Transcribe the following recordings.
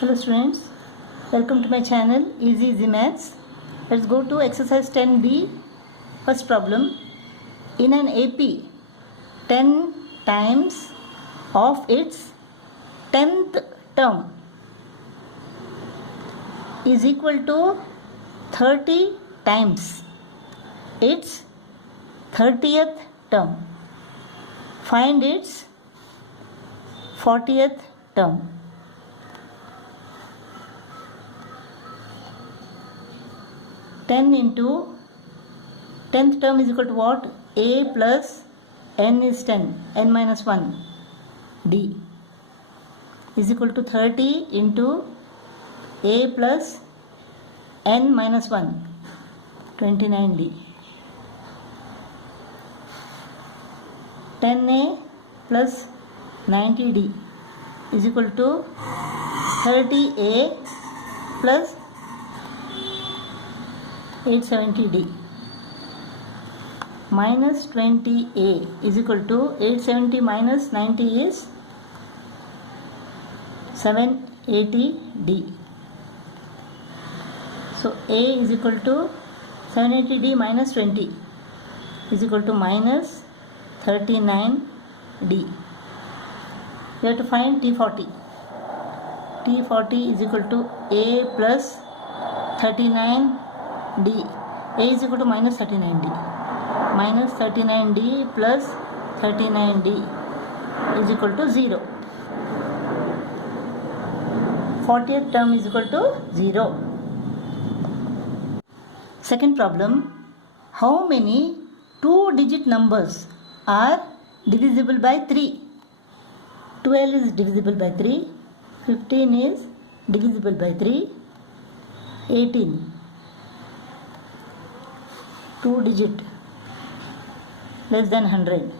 Hello students, welcome to my channel Easy Maths. Let's go to exercise 10b. First problem. In an AP, 10 times of its 10th term is equal to 30 times its 30th term. Find its 40th term. Ten into 10th term is equal to what? A plus n is 10, n minus 1, d is equal to 30 into a plus n minus 1, 29d. 10a plus 90d is equal to 30a plus 870d minus 20a is equal to 870 minus 90 is 780d. So a is equal to 780d minus 20 is equal to minus 39d. We have to find T40. T40 is equal to a plus 39d. A is equal to minus 39d. Minus 39d plus 39d is equal to 0. 40th term is equal to 0. Second problem. How many 2-digit numbers are divisible by 3? 12 is divisible by 3. 15 is divisible by 3. 18. 2 digit less than 100.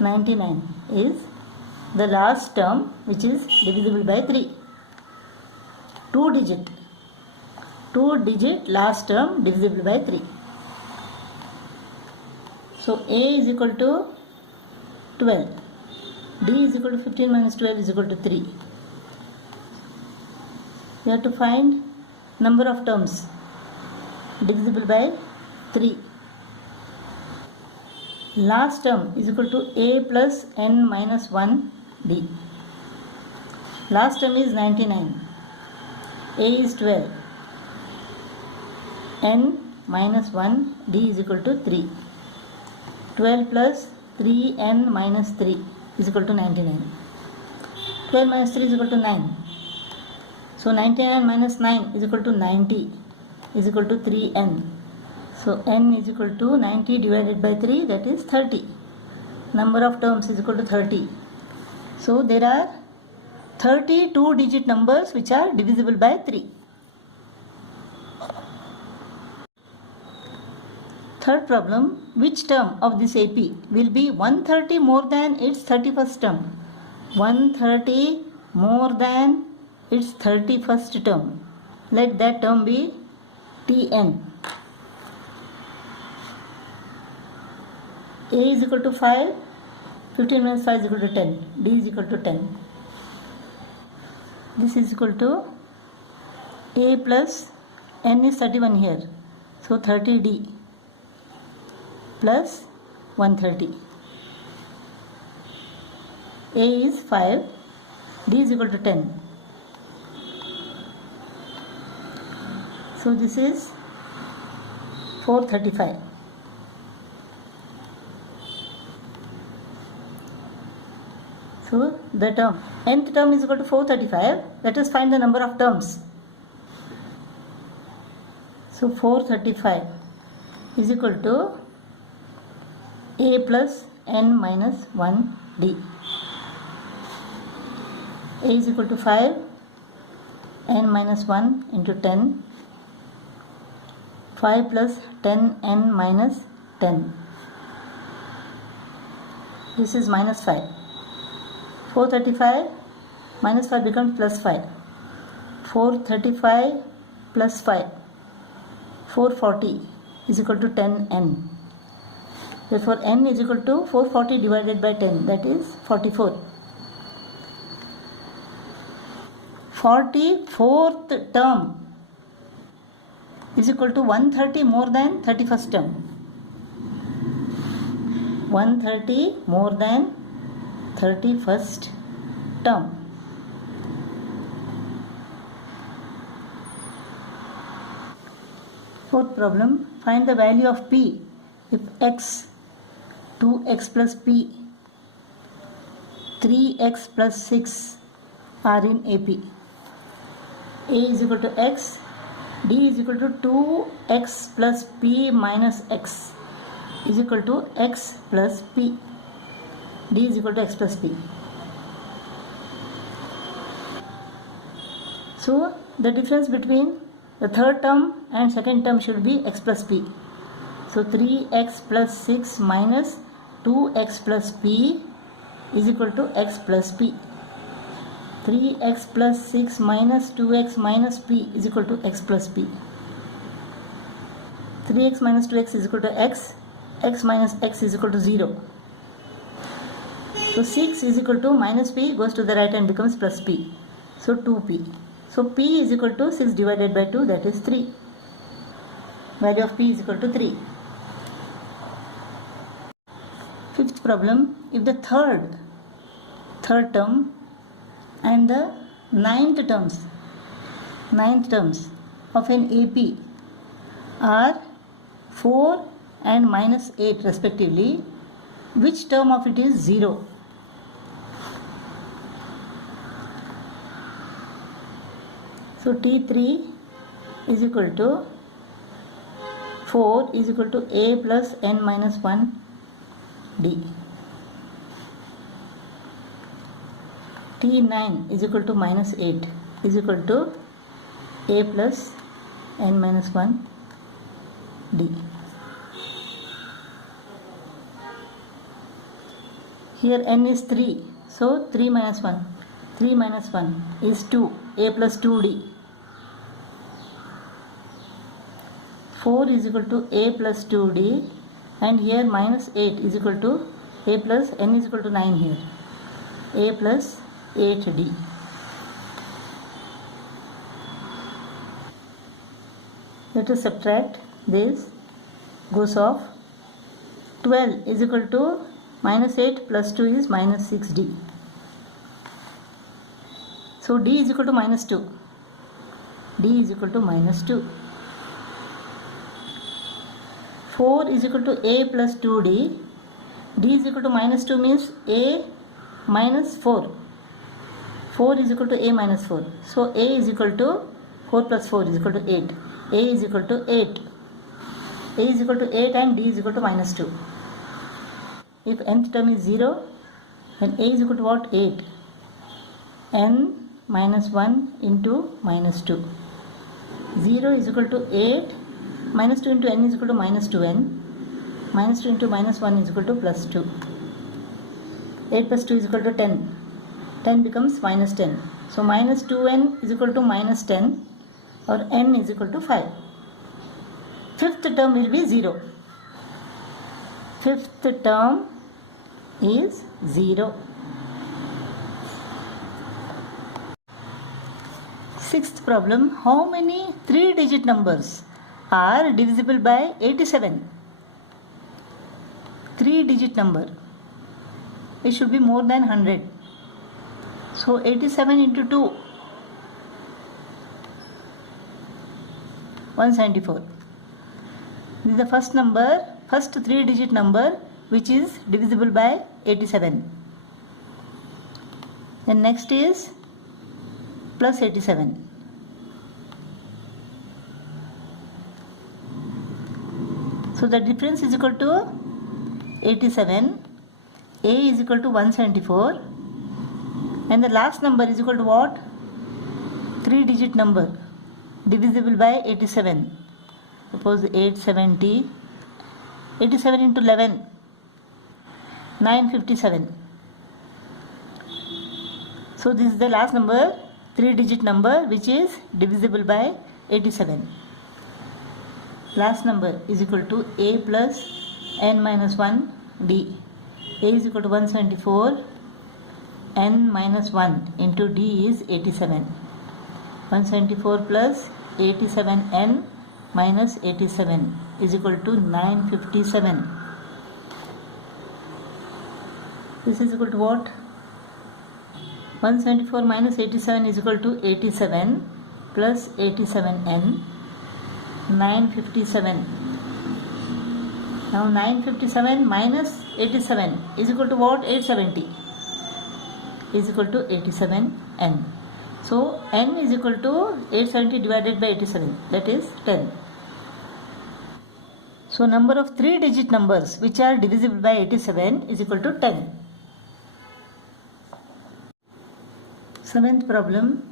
99 is the last term which is divisible by 3. 2 digit last term divisible by 3. So a is equal to 12. D is equal to 15 minus 12 is equal to 3. We have to find number of terms divisible by 3. Last term is equal to a plus n minus 1 d. Last term is 99. A is 12. N minus 1 d is equal to 3. 12 plus 3n minus 3 is equal to 99. 12 minus 3 is equal to 9. So 99 minus 9 is equal to 90 is equal to 3n. So n is equal to 90 divided by 3, that is 30. Number of terms is equal to 30. So there are 32 digit numbers which are divisible by 3. Third problem. Which term of this AP will be 130 more than its 31st term? 130 more than its 31st term. Let that term be Tn. A is equal to 5, 15 minus 5 is equal to 10, D is equal to 10. This is equal to A plus N is 31 here, so 30D plus 130. A is 5, D is equal to 10. So this is 435. So the term nth term is equal to 435. Let us find the number of terms. So 435 is equal to a plus n minus 1 d. A is equal to 5, n minus 1 into 10. 5 plus 10n minus 10. This is minus 5. 435 minus 5 becomes plus 5. 435 plus 5. 440 is equal to 10n. Therefore, n is equal to 440 divided by 10, that is 44. 44th term is equal to 130 more than 31st term. 130 more than 31st term. Fourth problem, find the value of p if x, 2x plus p, 3x plus 6 are in AP. A is equal to x, D is equal to 2x plus p minus x is equal to x plus p. D is equal to x plus p. So the difference between the third term and second term should be x plus p. So 3x plus 6 minus 2x plus p is equal to x plus p. 3x plus 6 minus 2x minus p is equal to x plus p. 3x minus 2x is equal to x. X minus x is equal to 0. So 6 is equal to minus p goes to the right and becomes plus p. So 2p. So p is equal to 6 divided by 2, that is 3. Value of p is equal to 3. Fifth problem, if the third term and the ninth terms of an AP are 4 and minus 8 respectively, which term of it is 0? So T3 is equal to 4 is equal to A plus n minus 1 D. T9 is equal to minus 8 is equal to A plus n minus 1 D. Here n is 3, so 3 minus 1. 3 minus 1 is 2, A plus 2D. 4 is equal to A plus 2D, and here minus 8 is equal to A plus n is equal to 9 here. A plus 8D. Let us subtract this. Goes off. 12 is equal to minus 8 plus 2 is minus 6D. So D is equal to minus 2. D is equal to minus 2. 4 is equal to A plus 2D. D is equal to minus 2 means A minus 4. 4 is equal to A minus 4. So A is equal to 4 plus 4 is equal to 8. A is equal to 8. A is equal to 8 and D is equal to minus 2. If nth term is 0, then A is equal to what? 8. N minus 1 into minus 2. 0 is equal to 8. Minus 2 into n is equal to minus 2n. Minus 2 into minus 1 is equal to plus 2. 8 plus 2 is equal to 10. 10 becomes minus 10. So minus 2n is equal to minus 10, or n is equal to 5. Fifth term will be 0. Fifth term is 0. Sixth problem, how many 3-digit numbers are divisible by 87? 3-digit number. It should be more than 100. So 87 into 2, 174. This is the first number, first 3-digit number which is divisible by 87. Then next is plus 87. So the difference is equal to 87. A is equal to 174. And the last number is equal to what? 3-digit number divisible by 87. Suppose 870. 87 into 11. 957. So this is the last number, 3-digit number which is divisible by 87. Last number is equal to A plus n minus 1 D. A is equal to 174. N minus 1 into D is 87. 174 plus 87n minus 87 is equal to 957. This is equal to what? 174 minus 87 is equal to 87 plus 87n, 957. Now 957 minus 87 is equal to what? 870 is equal to 87n. So n is equal to 870 divided by 87, that is 10. So number of 3-digit numbers which are divisible by 87 is equal to 10. Seventh problem,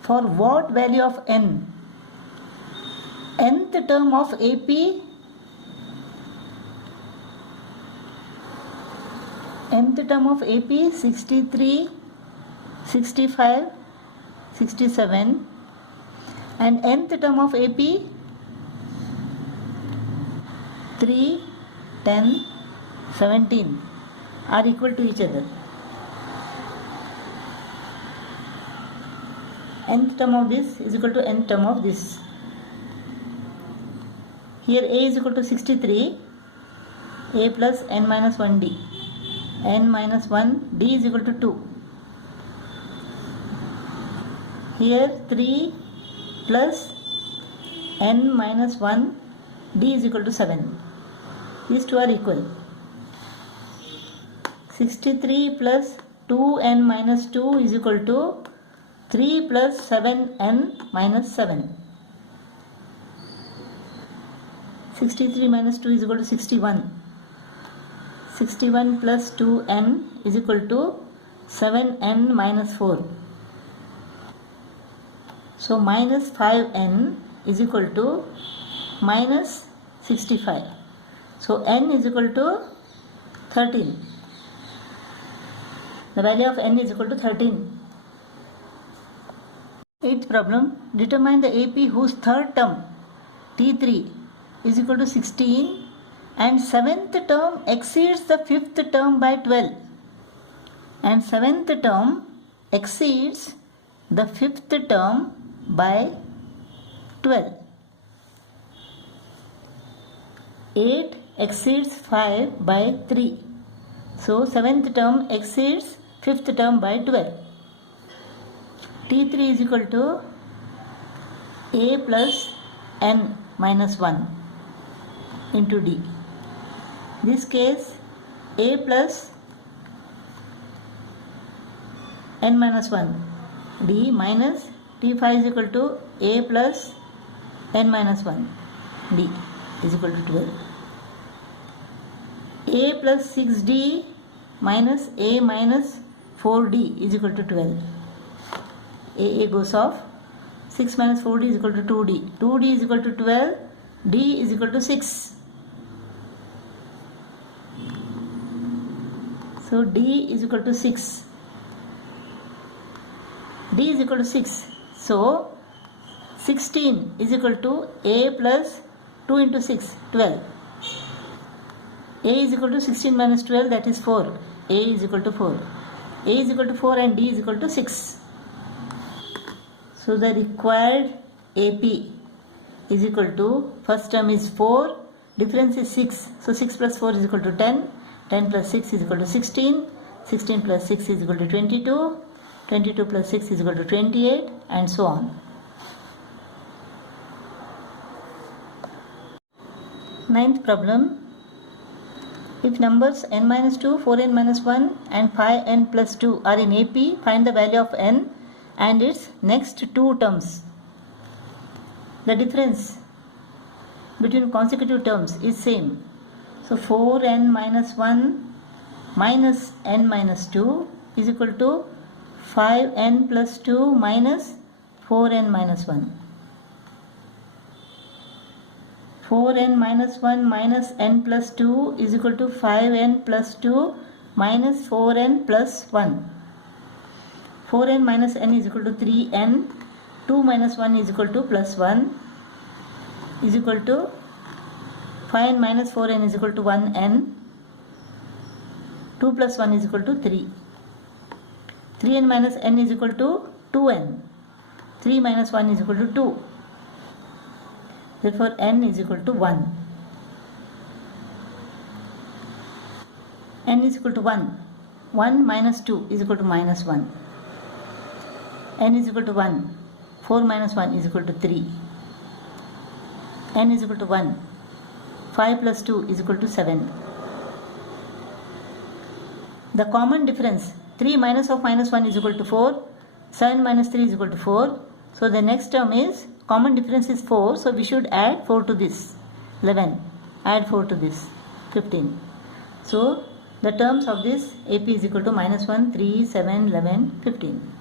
for what value of n? Nth term of AP, nth term of AP 63, 65, 67 and nth term of AP 3, 10, 17 are equal to each other. Nth term of this is equal to nth term of this. Here A is equal to 63, A plus n minus 1d, n minus 1, d is equal to 2. Here 3 plus n minus 1, d is equal to 7. These two are equal. 63 plus 2n minus 2 is equal to 3 plus 7n minus 7. 63 minus 2 is equal to 61. 61 plus 2n is equal to 7n minus 4. So minus 5n is equal to minus 65. So n is equal to 13. The value of n is equal to 13. Eighth problem, determine the AP whose third term T3 is equal to 16 and seventh term exceeds the fifth term by 12 and seventh term exceeds the fifth term by 12. 8 exceeds 5 by 3. So seventh term exceeds fifth term by 12. T3 is equal to A plus n minus 1 into D. This case A plus n minus 1 D minus T5 is equal to A plus n minus 1 D is equal to 12. A plus 6D minus A minus 4D is equal to 12. A goes off. 6 minus 4D is equal to 2D. 2D is equal to 12. D is equal to 6. So D is equal to 6. D is equal to 6. So 16 is equal to A plus 2 into 6, 12. A is equal to 16 minus 12, that is 4. A is equal to 4. A is equal to 4 and D is equal to 6. So the required AP is equal to, first term is 4, difference is 6. So 6 plus 4 is equal to 10. 10 plus 6 is equal to 16. 16 plus 6 is equal to 22. 22 plus 6 is equal to 28 and so on. Ninth problem. If numbers n minus 2, 4n minus 1 and 5n plus 2 are in AP, find the value of n and its next two terms. The difference between consecutive terms is same. So 4n minus 1 minus n minus 2 is equal to 5n plus 2 minus 4n minus 1. 4n minus 1 minus n plus 2 is equal to 5n plus 2 minus 4n plus 1. 4n minus n is equal to 3n. 2 minus 1 is equal to plus 1 is equal to 5n minus 4n is equal to 1n. 2 plus 1 is equal to 3. 3n minus n is equal to 2n. 3 minus 1 is equal to 2. Therefore n is equal to 1. N is equal to 1. 1 minus 2 is equal to minus 1. N is equal to 1. 4 minus 1 is equal to 3. N is equal to 1. 5 plus 2 is equal to 7. The common difference, 3 minus of minus 1 is equal to 4. 7 minus 3 is equal to 4. So the next term is, common difference is 4. So we should add 4 to this, 11. Add 4 to this, 15. So the terms of this AP is equal to minus 1, 3, 7, 11, 15.